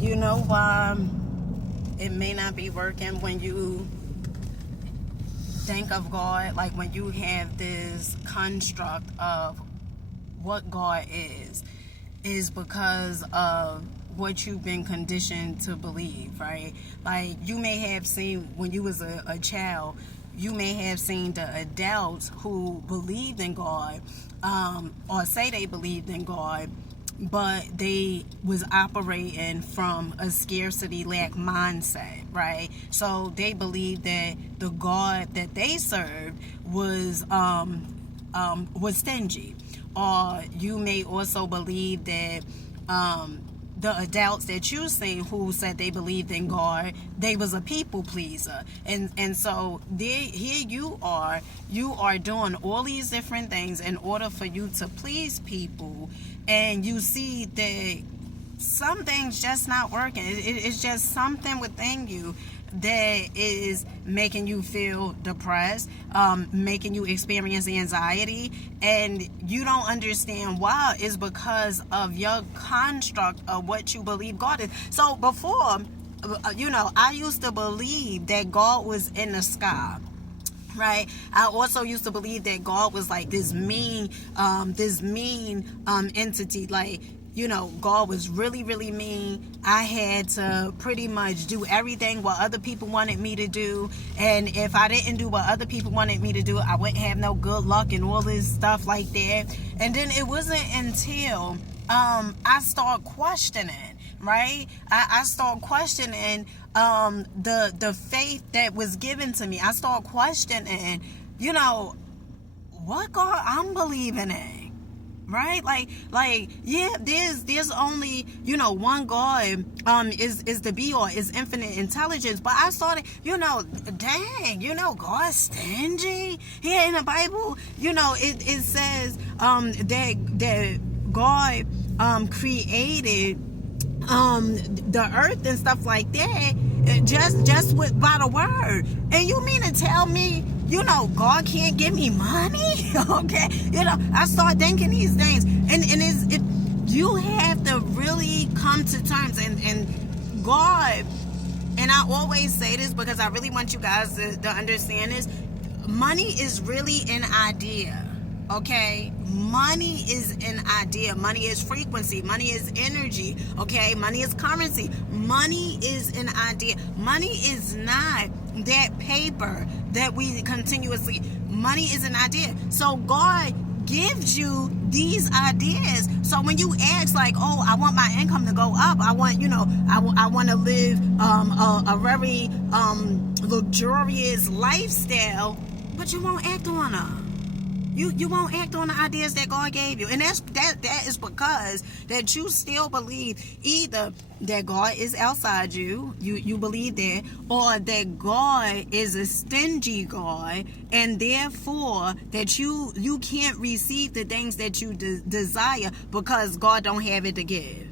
You know why it may not be working when you think of God, like when you have this construct of what God is because of what you've been conditioned to believe, right? Like you may have seen when you was a child, you may have seen the adults who believed in God, or say they believed in God, but they was operating from a scarcity lack mindset, right? So they believed that the God that they served was stingy. Or you may also believe that the adults that you seen who said they believed in God, they was a people pleaser, and so here you are doing all these different things in order for you to please people, and you see that some things just not working. It's just something within you that is making you feel depressed, making you experience anxiety, and you don't understand why. It's because of your construct of what you believe God is. So before, I used to believe that God was in the sky, right? I also used to believe that God was like this mean entity. Like, God was really, really mean. I had to pretty much do everything what other people wanted me to do. And if I didn't do what other people wanted me to do, I wouldn't have no good luck and all this stuff like that. And then it wasn't until I started questioning, right? I started questioning the faith that was given to me. I started questioning, what God I'm believing in. Right? Like, yeah, there's only, one God, is the be all, is infinite intelligence. But I started, dang, God's stingy. Here in the Bible, it says, that God, created, the earth and stuff like that, just by the word. And you mean to tell me, God can't give me money? Okay, I start thinking these things, and you have to really come to terms, and God, and I always say this because I really want you guys to understand this. Money is really an idea. Okay, money is an idea. Money is frequency. Money is energy. Okay, money is currency. Money is an idea. Money is not that paper that we continuously. Money is an idea. So God gives you these ideas. So when you ask, like, oh, I want my income to go up, I want, I want to live a very luxurious lifestyle, but you won't act on them. You won't act on the ideas that God gave you. And that is because that you still believe either that God is outside you believe that, or that God is a stingy God, and therefore that you can't receive the things that you desire because God don't have it to give.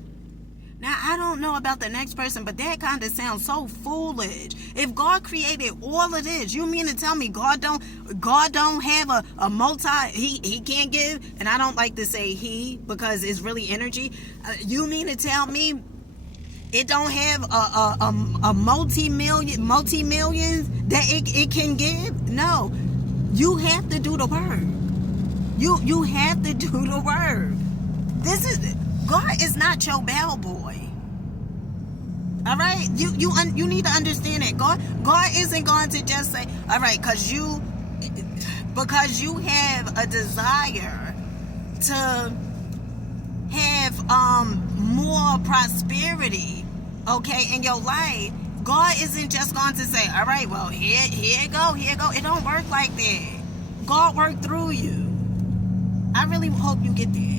Now, I don't know about the next person, but that kind of sounds so foolish. If God created all of this, you mean to tell me God don't have a multi, he can't give? And I don't like to say he because it's really energy. You mean to tell me it don't have a multi-millions that it can give? No. You have to do the word. You have to do the word. God is not your bellboy. All right, you need to understand that God isn't going to just say, all right, because you have a desire to have more prosperity, okay, in your life. God isn't just going to say, all right, well, here you go. It don't work like that. God worked through you. I really hope you get that.